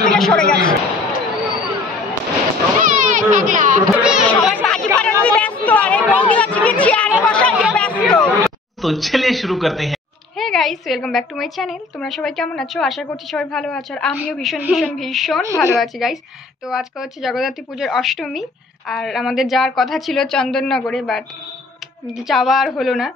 থেকে সরে গেছে। সবাই বাজি ফাটানোতে ব্যস্ত, আর এই বৌদি হচ্ছে কি চেয়ারে বসা নিয়ে ব্যস্ত। তো চলিয়ে শুরু করতে হ্যাঁ। Hey guys, welcome back to my channel. তোমরা সবাই কেমন আছো? আশা করছি সবাই ভালো আছো, আর আমিও ভীষণ ভীষণ ভীষণ ভালো আছি গাইস। তো আজকে হচ্ছে জগদ্ধাত্রী পুজোর অষ্টমী, আর আমাদের যাওয়ার কথা ছিল চন্দননগরে, বাট যাওয়া আর হলো না।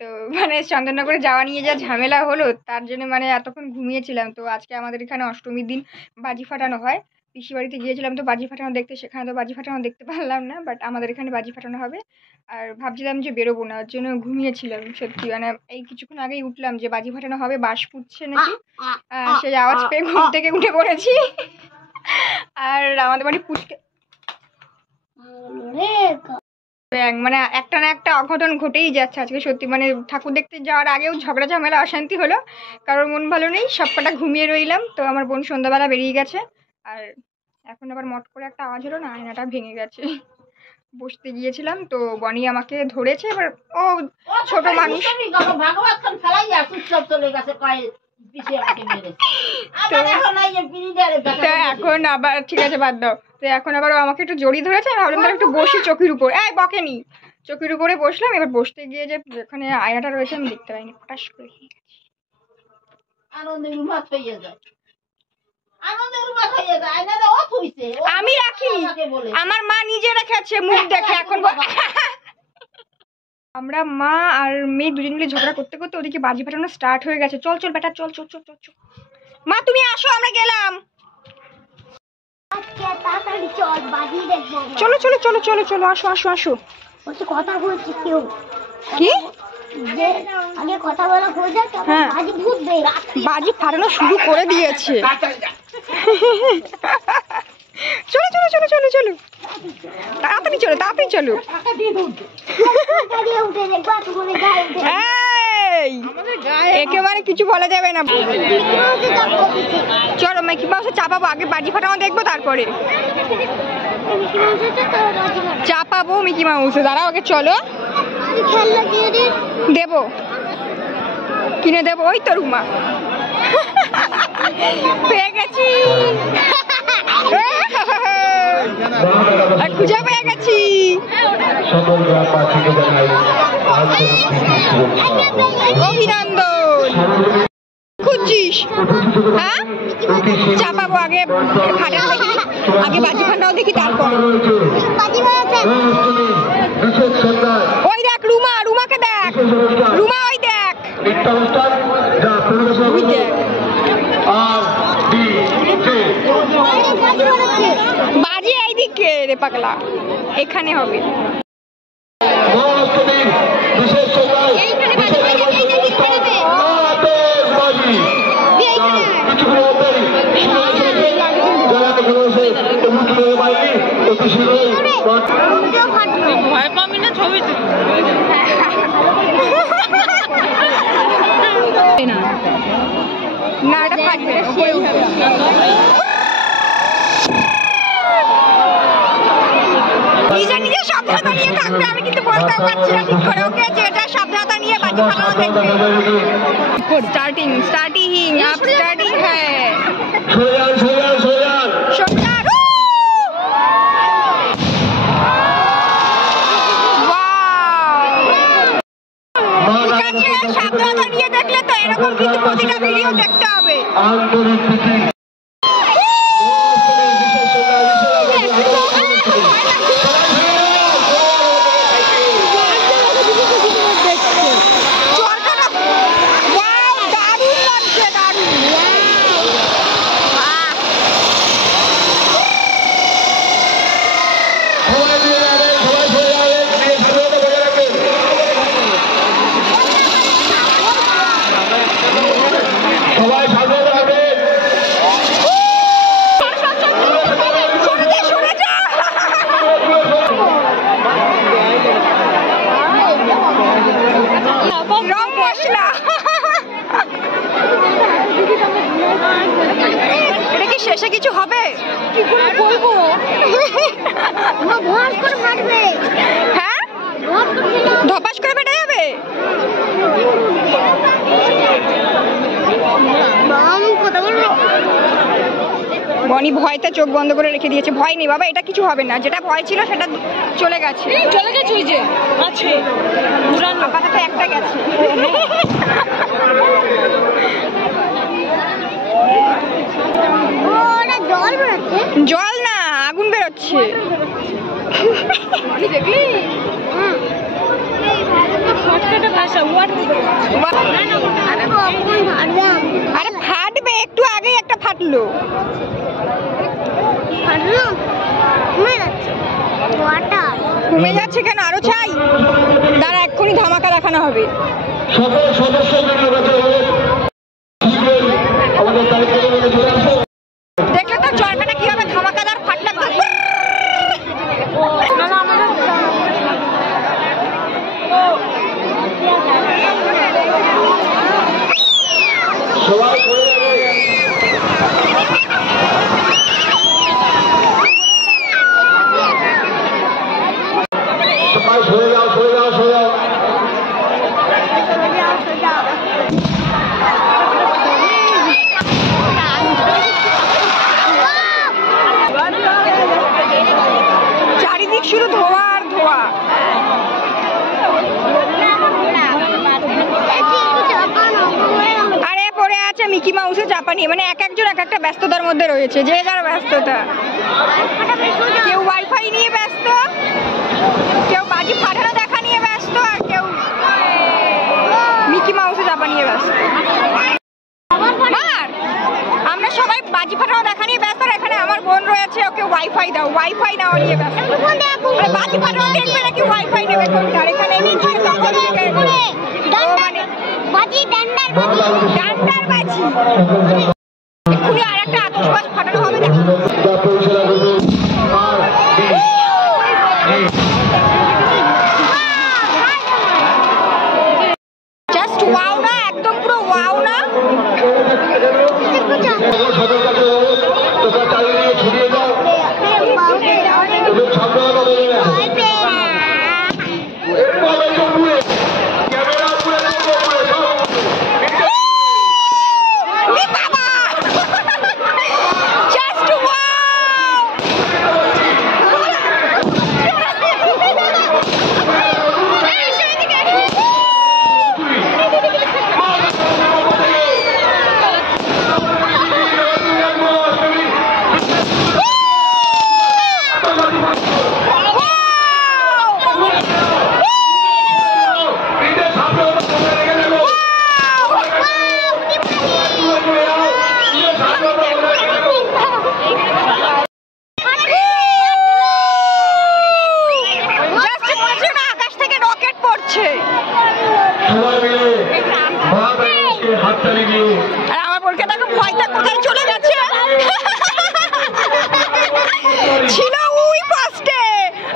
তো মানে চন্দননগরে যাওয়া নিয়ে যা ঝামেলা হলো, তার জন্য মানে এতক্ষণ ঘুমিয়েছিলাম। তো আজকে আমাদের এখানে অষ্টমীর দিন বাজি ফাটানো হয়। পিসি বাড়িতে গিয়েছিলাম তো বাজি ফাটানো দেখতে, সেখানে তো বাজি ফাটানো দেখতে পারলাম না, বাট আমাদের এখানে বাজি ফাটানো হবে। আর ভাবছিলাম যে বেরোবো না, ওর জন্য ঘুমিয়েছিলাম। সত্যি মানে এই কিছুক্ষণ আগেই উঠলাম যে বাজি ফাটানো হবে, বাঁশ ফুটছে নাকি, সেই আওয়াজ পেয়ে ঘুম থেকে উঠে পড়েছি। আর আমাদের বাড়ি পুচকে মানে একটা না একটা অঘটন ঘটেই যাচ্ছে আজকে। সত্যি মানে ঠাকুর দেখতে যাওয়ার আগেও ঝগড়া ঝামেলা অশান্তি হলো, কারোর মন ভালো নেই, সবকটা ঘুমিয়ে রইলাম। তো আমার বোন সন্ধ্যাবেলা বেরিয়ে গেছে, আর এখন আবার মট করে একটা আওয়াজ হলো না, আয়নাটা ভেঙে গেছে। বসতে গিয়েছিলাম তো বনি আমাকে ধরেছে, এবার ও ছোট মানুষ, এখন আবার ঠিক আছে বাদ দাও। তো এখন আবার ও আমাকে একটু জড়িয়ে ধরেছে, আমি ভাবলাম একটু বসি চোখের উপর, এই বকেনি, চোখের উপরে বসলাম। এবার বসতে গিয়ে যে এখানে আয়নাটা রয়েছে আমি দেখতে পাইনি, ফটাস করে আমি রাখিনি, আমার মা নিজে রেখেছে মুখ দেখে। এখন আমরা মা আর মেয়ে দুজন মিলে ঝগড়া করতে করতে ওদিকে বাজি ফাটানো স্টার্ট হয়ে গেছে। চল চল বেটা, চল চল চল চল চল, মা তুমি আসো, আমরা গেলাম। চলো চলো চলো চলো চলো, আসো আসো আসো। কথা বলছি কেউ কি আগে কথা বলা হয়ে যায়, হ্যাঁ বাজি ফুটবে, বাজি ফাটানো শুরু করে দিয়েছে। চলো চলো চলো চলো চলো, তাড়াতাড়ি চলো তাড়াতাড়ি চলো। একেবারে কিছু বলা যাবে না। চলো মিকি মাউসে চাপাবো, আগে বাজি ফাটানো দেখবো, তারপরে চাপাবো মিকি মাউসে। দাঁড়াও আগে, চলো দেবো, কিনে দেবো। ওই তো রুমা পেয়ে গেছি, খুঁজে পেয়ে গেছি। অভিনন্দন, খুঁজছিস? হ্যাঁ চাপাবো, আগে ফাটানো দেখি, আগে বাজি ফাটানো দেখি, তারপর ওই দেখ রুমা, রুমাকে দেখ, রুমা ওই দেখ, ওই দেখ বাজি এইদিকে রে পাগলা, এখানে হবে। ভয় পাবি না ছবি না, এটা ফাটবে, নিজে নিজে সাবধানতা নিয়ে থাকবে। আমি কিন্তু বলতেও পারছি না ঠিক করে ওকে যে এটা সাবধানতা নিয়ে বাজি ফাটানো দেখবে। স্টার্টিং স্টার্টিং আপ স্টার্টিং হ্যাঁ সাবধানতা নিয়ে দেখলে তো এরকম কিন্তু প্রতিটা ভিডিও দেখতে হবে। এটা কি শেষে কিছু হবে? কি করে বলবো? হ্যাঁ ধপাস করে বেটে যাবে। বনি ভয়তে চোখ বন্ধ করে রেখে দিয়েছে। ভয় নেই বাবা, এটা কিছু হবে না, যেটা ভয় ছিল সেটা চলে গেছে। ওই যে আছে আপাতত একটা গেছে। ওরা জল বেরোচ্ছে। জল না, আগুন বেরোচ্ছে। দেখলি আরে ফাটবে, একটু আগেই একটা ফাটলো। কমে যাচ্ছে কেন, আরো চাই? দাঁড়া, এক্ষুনি ধামাকা দেখানো হবে। দেখলে তো চরকাটা কিভাবে ধামাকাদার ফাটলো। চারিদিক শুধু ধোয়া আর ধোয়া। আরে পড়ে আছে মিকি মাউসের চাপানি, মানে এক একজন এক একটা ব্যস্ততার মধ্যে রয়েছে, যে যার ব্যস্ততা। কেউ ওয়াইফাই নিয়ে ব্যস্ত, কেউ বাজি ফাটানো দেখা নিয়ে ব্যস্ত, আর কেউ মিকি মাউসের চাপা নিয়ে ব্যস্ত। আমরা সবাই বাজি ফাটানো দেখা নিয়ে ব্যস্ত, আর এখানে আমার বোন রয়েছে, ওকে ওয়াইফাই দাও, ওয়াইফাই নেওয়া নিয়ে ব্যস্ত। বাজি ফাটানো দেখবে নাকি ওয়াইফাই নেবে কোনটা? এখানে ডান্ডার বাজি, এক্ষুনি আর একটা আতশবাজ ফাটানো হবে। জাস্ট ওয়াও না, একদম পুরো ওয়াও না। আর আমার বোনকে দেখো ভয়টা কোথায় চলে গেছে। ছিল ওই পাশে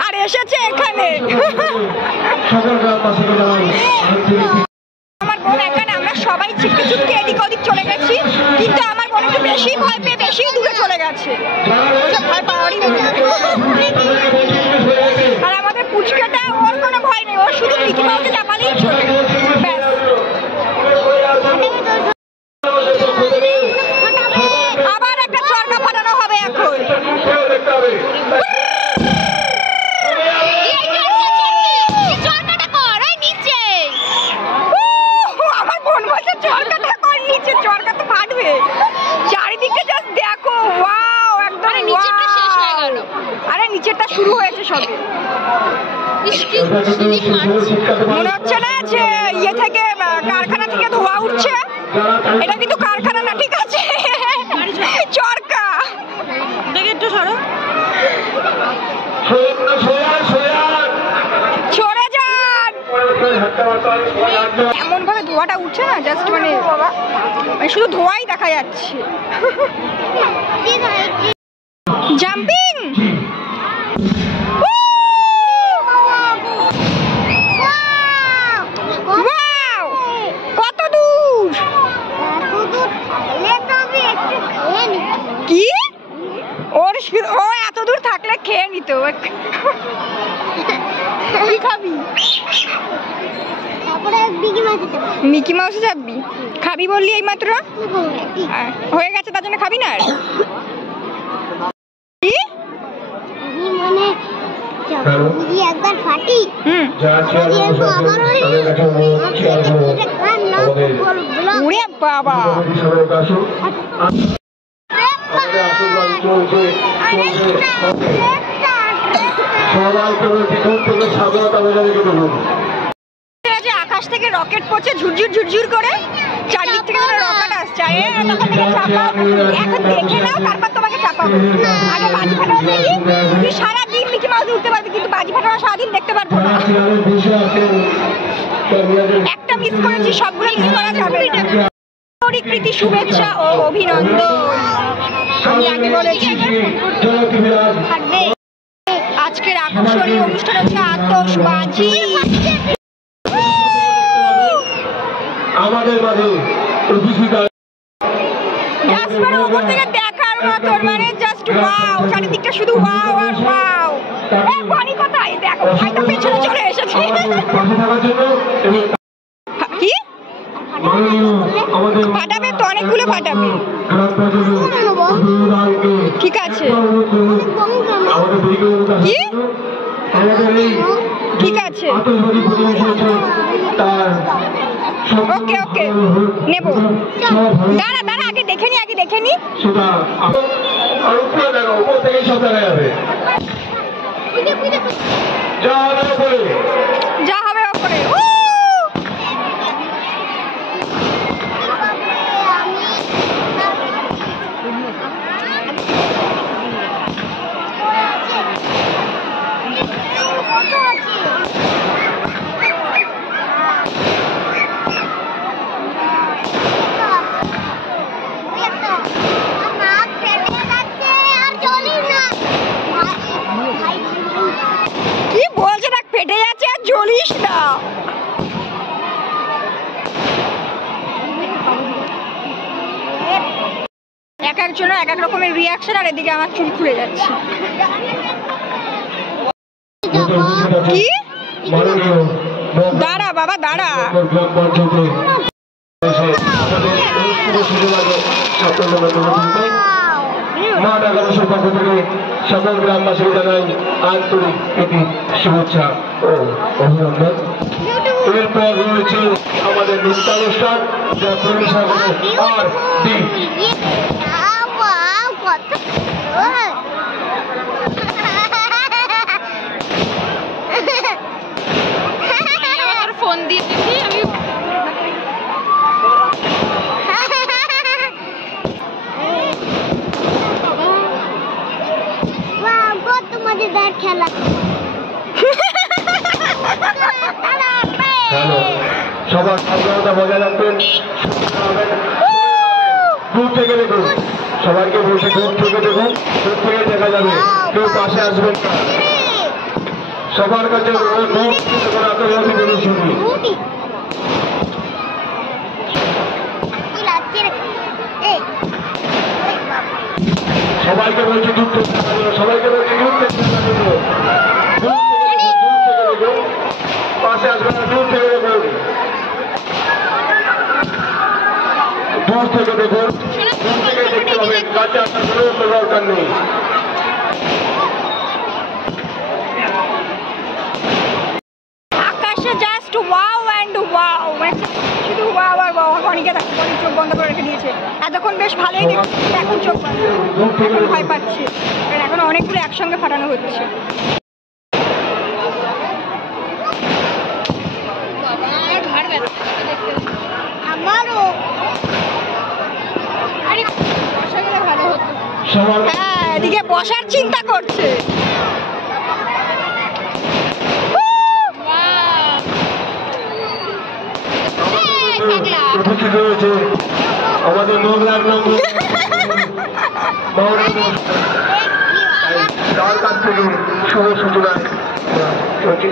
আর এসেছে এখানে। আমার বোন এখানে, আমরা সবাই চুপকে চুপকে এদিক ওদিক চলে গেছি, কিন্তু আমার বোন একটু বেশি ভয় পেয়ে বেশি দূরে চলে গেছে। ভয় পাওয়ারই মতো। আর আমাদের পুচকাটা, ওর কোনো ভয় নেই, ওর শুধু মিকি মাউসে চাপালেই চলে। ব্যাস, আবার একটা চরকা ফাটানো হবে এখন। আমার বোন বলছে চরকাটা কর নিচে, চরকা তো ফাটবে। চারিদিকে জাস্ট দেখো, ওয়াও, একদম নিচেরটা শেষ হয়ে গেল। আরে নিচেরটা শুরু হয়েছে সবে। মনে হচ্ছে না যে ইয়ে থেকে, কারখানা থেকে ধোঁয়া উঠছে? এটা কিন্তু কারখানা না, ঠিক আছে, চরকা। দেখে একটু সরো, সরে যান। এমন ভাবে ধোঁয়াটা উঠছে না, জাস্ট মানে শুধু ধোঁয়াই দেখা যাচ্ছে। জাম্পিং, কত দূর? কি ওর, ও এত দূর থাকলে খেয়ে নিত। কি খাবি? মিকি মাউসে যাবি? খাবি বললি এই মাত্র? হয়ে গেছে তার জন্য খাবি না? আর কি মানে যদি একবার ফাটি ওরে বাবা আকাশ থেকে রকেট পড়ছে ঝুরঝুর ঝুরঝুর করে, চারিদিক থেকে রকেট আসছে। তখন থেকে চাপাও, এখন দেখে নাও তারপর তোমাকে চাপাবো। আগে বাজি ফাটানো দেখি, তুই সারাদিন মিকি মাউস উঠতে পারবি কিন্তু বাজি ফাটানো সারাদিন দেখতে পারবো না। একটা মিস করেছি, সবগুলো মিস করা যাবে না। প্রীতি শুভেচ্ছা ও অভিনন্দন। আমি আগে বলেছি আজকের আকর্ষণীয় অনুষ্ঠান হচ্ছে আতশবাজি। আমাদের মাঝে উপর থেকে দেখার মতন, মানে জাস্ট ওয়াও, চারিদিকটা শুধু ওয়াও আর ওয়াও। বনি কোথায়? দেখো ভাই তো পেছনে চলে এসেছে। কি ফাটাবে তো, অনেকগুলো ফাটাবে। ঠিক আছে, কি ঠিক আছে, ওকে ওকে নেব। দাঁড়া দাঁড়া, আগে দেখে নি, আগে দেখে নি। যা হবে ওপরে। কি বলছে? দেখ ফেটে যাচ্ছে আর জ্বলিস না। এক একজনের এক এক রকমের রিয়াকশন, আর এদিকে আমার চুল খুলে যাচ্ছে। কি দাঁড়া বাবা দাঁড়া। সকল গ্রামবাসীকে জানাই আন্তরিক প্রীতি শুভেচ্ছা ও অভিনন্দন। এরপর রয়েছে আমাদের নৃত্যানুষ্ঠান, যা পরিবেশনা করে আর ডি। ফোন দিয়ে আমি মজাদার খেলা। সবার সাবধানতা বজায় রাখবেন, দূর থেকে দেখুন, সবাইকে বসে দূর থেকে দেখুন, দূর থেকে দেখা যাবে, কেউ পাশে আসবেন না। সবার কাছে আতঙ্কবাদী বেরো শুনি। সবাইকে বলছি দূর থেকে দেখা যাবে, সবাইকে বলছি দূর থেকে দেখা যাবে, পাশে আসবেন না, দূর থেকে দেখুন, দূর থেকে দেখুন, দূর থেকে দেখতে পাবেন, কাছে আসার কোনো দরকার নেই। আকাশে জাস্ট ওয়াও অ্যান্ড ওয়াও, মানে শুধু ওয়াও আর ওয়াও। অনেকে দেখো বনি চোখ বন্ধ করে রেখে দিয়েছে। এতক্ষণ বেশ ভালোই দেখছি, এখন চোখ বন্ধ, এখন ভয় পাচ্ছে, কারণ এখন অনেকগুলো একসঙ্গে ফাটানো হচ্ছে। আমারও আরে বসা গেলে ভালো হতো। সবার হ্যাঁ, এদিকে বসার চিন্তা করছে। উপস্থিত রয়েছে আমাদের নোংরার তার কাছ থেকে শুভ সূচনা চলছে।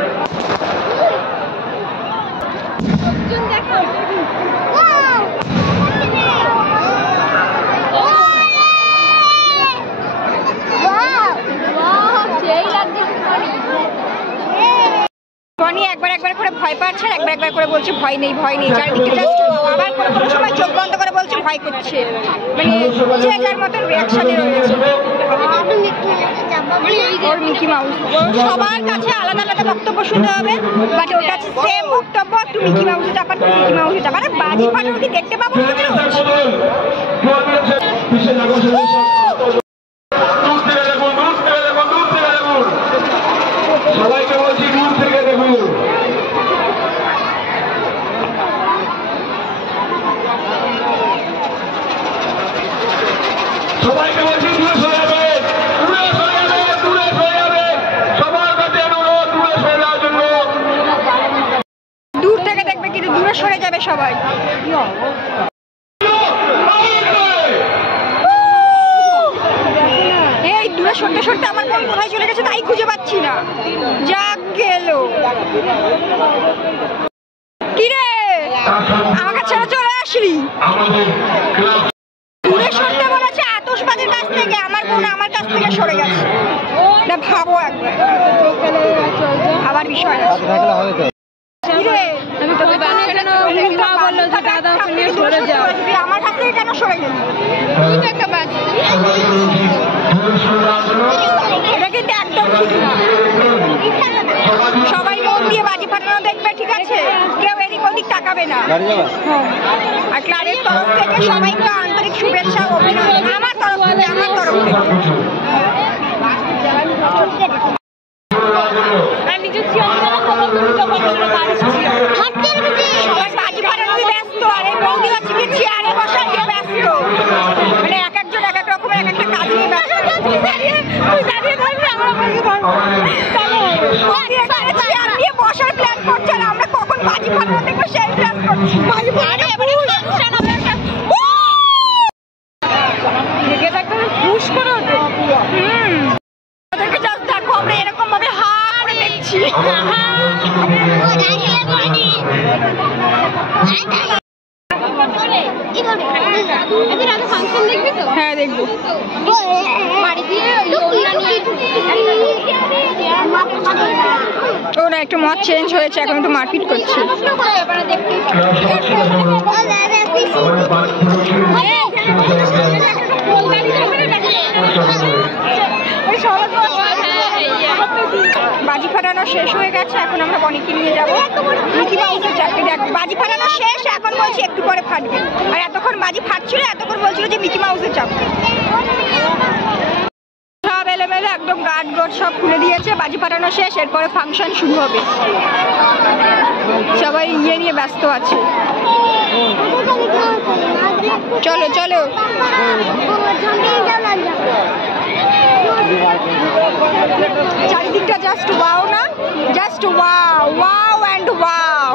বনি একবার একবার করে ভয় পাচ্ছে, আর একবার একবার করে বলছে ভয় নেই ভয় নেই। চারিদিকে জাস্ট আবার কোনো কোনো সময় চোখ বন্ধ করে বলছে ভয় করছে, মানে যে যার মতন রিয়াকশনে রয়েছে। ওর মিকি মাউস, সবার কাছে আলাদা আলাদা বক্তব্য শুনতে হবে, বাট ওর কাছে সেম বক্তব্য, একটু মিকি মাউসে চাপান, মিকি মাউসে চাপান। বাজি ফাটানো কি দেখতে পাবো না? সবাইকে বলছি দূর থেকে দেখুন। সবাইকে বলছি দূরে সরে যাবে, দূরে সরে যাবে, দূরে সরে যাবে। সবার কাছে অনুরোধ দূরে সরে যাওয়ার জন্য। দূর থেকে দেখবে কিন্তু দূরে সরে যাবে সবাই। এই দূরে সরতে সরতে আমার বোন কোথায় চলে গেছে তাই খুঁজে পাচ্ছি না। যা গেল কিরে, আমাকে ছেড়ে চলে আসলি। আমাদের ক্লাব দূরে সরতে বলেছে আতশবাজির কাছ থেকে, আমার বোন আমার কাছ থেকে সরে গেছে। না ভাবো একবার, আবার বিষয় আছে। কিরে, আমি তোকে বাচ্চাটা মা বললো যে দাদা ওকে নিয়ে সরে যাও। তুই আমার কাছ থেকে কেন সরে গেলি? তুই তো একটা বাচ্চা। সবাইকে বলছি দূরে সরে যাওয়ার জন্য। এটা কিন্তু একদম ঠিক না। সবাই মন দিয়ে বাজি ফাটানো দেখবে, ঠিক আছে? কেউ এদিক ওদিক তাকাবে না। আর ক্লাবের তরফ থেকে সবাইকে আন্তরিক শুভেচ্ছা ও অভিনন্দন, আমার তরফ থেকে, আমার তরফ থেকে। আর নিজের ছেলেমেয়েরা কোনো ভূমিকা পালন করে পারিস ছিল। সবাই বাজি ফাটানোয় ব্যস্ত, আর এই বৌদি হচ্ছে কি চেয়ারে বসা নিয়ে ব্যস্ত। মানে এক একজন এক এক রকমের এক একটা কাজ নিয়ে ব্যস্ত। তুই দাঁড়িয়ে থাকবি, আমরা বসে থাকবো। বৌদি এখানে চেয়ার নিয়ে বসার প্ল্যান করছে, আর আমরা কখন বাজি ফাটানো দেখবো সেই প্ল্যান করছি। বাজি ফাটানো ফাংশন হবে একটা। লেগে থাকবে ফুস করে ওঠে। ওদেরকে জাস্ট দেখো, আমরা এরকম ভাবে হা করে দেখছি। হ্যাঁ দেখবো। ও না, একটু মত চেঞ্জ হয়েছে, এখন একটু মারপিট করছে। বাজি ফাটানো শেষ হয়ে গেছে, এখন আমরা বনিকে নিয়ে যাবো মিকি মাউসের চাকরি দেখ। বাজি ফাটানো শেষ, এখন বলছি একটু পরে ফাটবে, আর এতক্ষণ বাজি ফাটছিল, এতক্ষণ বলছিল যে মিকি মাউসের চাকরি। সব এলোমেলো একদম গার্ড গার্ড সব খুলে দিয়েছে, বাজি ফাটানো শেষ, এরপরে ফাংশন শুরু হবে। সবাই ইয়ে নিয়ে ব্যস্ত আছে। চলো চলো, চারিদিকটা জাস্ট ওয়াও না, just wow, wow and wow.